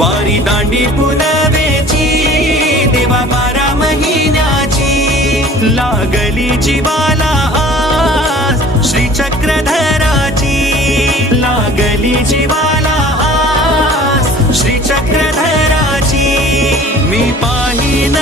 वारी दांडी पुनवेची देवा 12 महिन्याची लागली जीवाला आस श्री चक्रधराची लागली जीवाला आस श्री चक्रधराची मी पाहिन